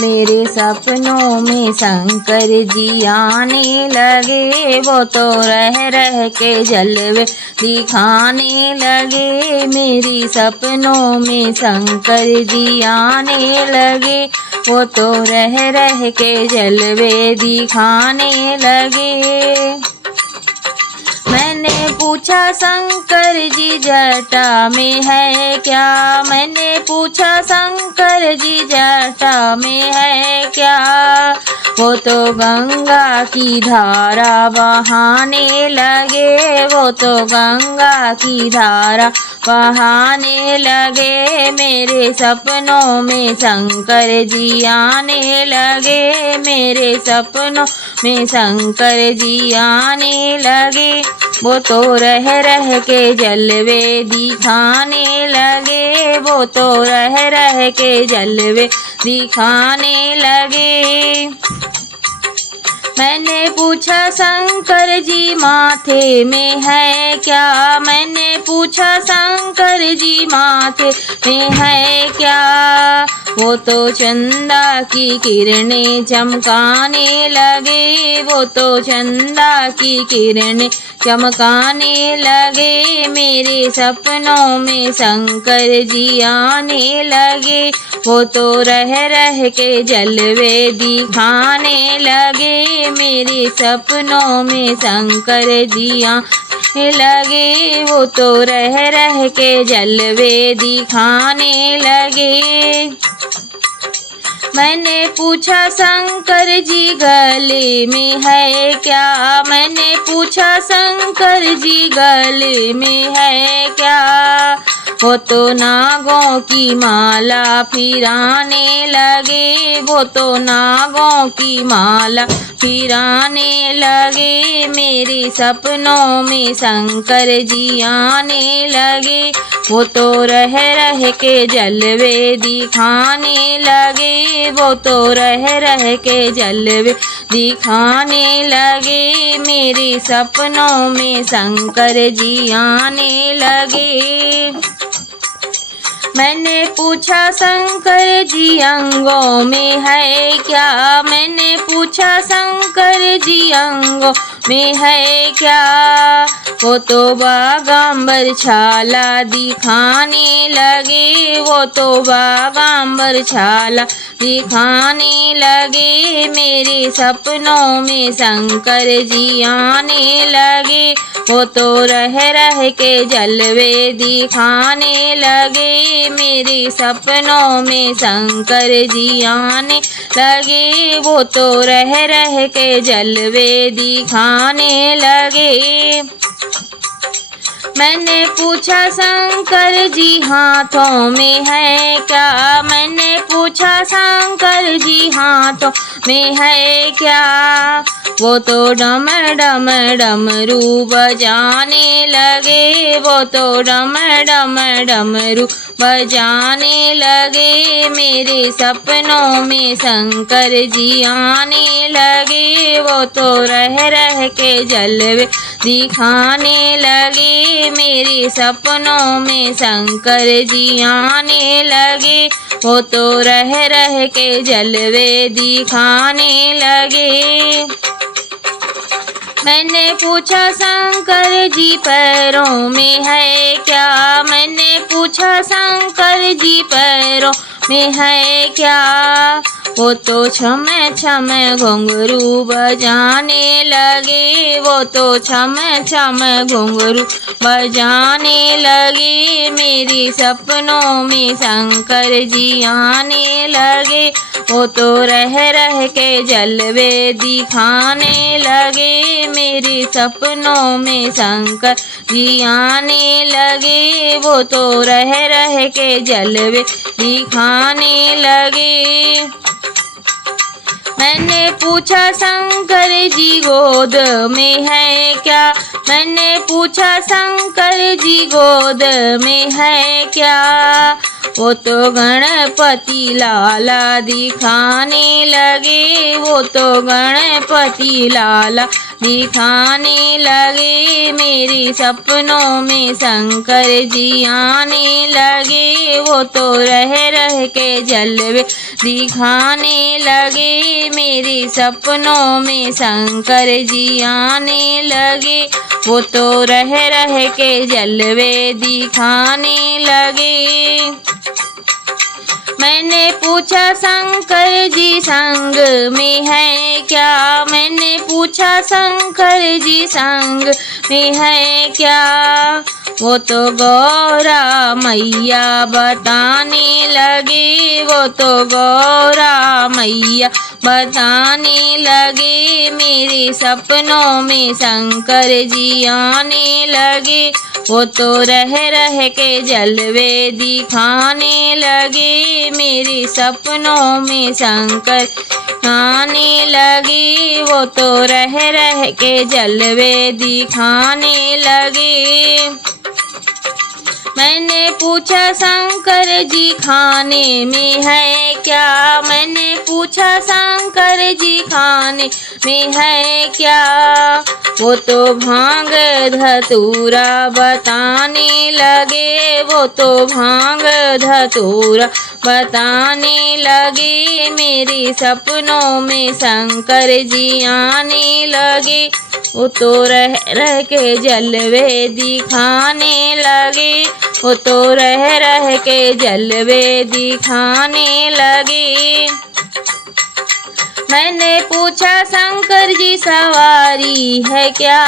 मेरे सपनों में शंकर जी आने लगे। वो तो रह रह के जलवे दिखाने लगे। मेरी सपनों में शंकर जी आने लगे। वो तो रह रह के जलवे दिखाने लगे। मैंने पूछा शंकर जी जटा में है क्या। मैंने पूछा शंकर जी जटा में है क्या। वो तो गंगा की धारा बहाने लगे। वो तो गंगा की धारा बहाने लगे। मेरे सपनों में शंकर जी आने लगे। मेरे सपनों में शंकर जी आने लगे। वो तो रह रह के जलवे दिखाने लगे। वो तो रह रह के जलवे दिखाने लगे। मैंने पूछा शंकर जी माथे में है क्या। मैंने पूछा शंकर जी माथे में है क्या। वो तो चंदा की किरणें चमकाने लगे। वो तो चंदा की किरणें चमकाने लगे। मेरे सपनों में शंकर जी आने लगे। वो तो रह रह के जलवे दिखाने लगे। मेरे सपनों में शंकर जी आने लगे। वो तो रह रह के जलवे दिखाने लगे। मैंने पूछा शंकर जी गले में है क्या। मैंने पूछा शंकर जी गले में है क्या। वो तो नागों की माला फिराने लगे। वो तो नागों की माला फिराने लगे। मेरे सपनों में शंकर जी आने लगे। वो तो रह रह के जलवे दिखाने लगे। वो तो रह रह के जलवे दिखाने लगे। मेरे सपनों में शंकर जी आने लगे। मैंने पूछा शंकर जी अंगों में है क्या। मैंने पूछा शंकर जी अंगों में है क्या। वो तो बागांबर छाला दिखाने लगे। वो तो बागांबर छाला दिखाने लगे। मेरे सपनों में शंकर जी आने लगे। वो तो रह रह के जलवे दिखाने लगे। मेरे सपनों में शंकर जी आने लगे। वो तो रह रह के जलवे दिखाने लगे। मैंने पूछा शंकर जी हाथों में है क्या। मैंने पूछा शंकर जी हाथों में है क्या। वो तो डम डम डमरू बजाने लगे। वो तो डम डम डमरू बजाने लगे। मेरे सपनों में शंकर जी आने लगे। वो तो रह रह के जलवे दिखाने लगे। मेरे सपनों में शंकर जी आने लगे। वो तो रह रह के जलवे दिखाने लगे। मैंने पूछा शंकर जी पैरों में है क्या। मैंने पूछा शंकर जी पैरों में है क्या। वो तो छम छम घुंघरू बजाने लगे। वो तो छम छम घुंघरू बजाने लगे। मेरे सपनों में शंकर जी आने लगे। वो तो रह रह के जलवे दिखाने लगे। मेरे सपनों में शंकर जी आने लगे। वो तो रह रह के जलवे दिखाने लगे। मैंने पूछा शंकर जी गोद में है क्या। मैंने पूछा शंकर जी गोद में है क्या। वो तो गणपति लाला दिखाने लगे। वो तो गणपति लाला दिखाने लगे। मेरे सपनों में शंकर जी आने लगे। वो तो रह के जलवे दिखाने लगे। मेरे सपनों में शंकर जी आने लगे। वो तो रह के जलवे दिखाने लगे। मैंने पूछा शंकर जी संग में है क्या। मैंने पूछा शंकर जी संग में है क्या। वो तो गौरा मैया बताने लगे। वो तो गौरा मैया बताने लगे। मेरे सपनों में शंकर जी आने लगे। वो तो रह के जलवे दिखाने लगे। मेरे सपनों में शंकर आने लगे। वो तो रह के जलवे दिखाने लगे। मैंने पूछा शंकर जी खाने में है क्या। मैंने पूछा शंकर जी खाने में है क्या। वो तो भांग धतूरा बताने लगे। वो तो भांग धतूरा बताने लगे। मेरे सपनों में शंकर जी आने लगे। वो तो रह के जलवे दिखाने लगे। वो तो रह के जलवे दिखाने लगे। मैंने पूछा शंकर जी सवारी है क्या।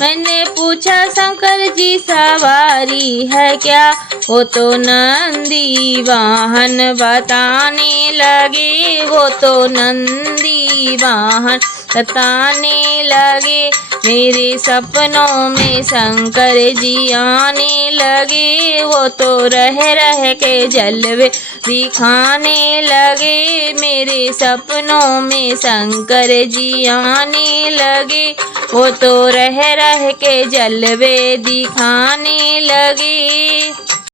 मैंने पूछा शंकर जी सवारी है क्या। वो तो नंदी वाहन बताने लगे। वो तो नंदी वाहन बताने लगे। मेरे सपनों में शंकर जी आने लगे। वो तो रह के जलवे दिखाने लगे। मेरे सपनों में शंकर जी आने लगे। वो तो रह के जलवे दिखाने लगे।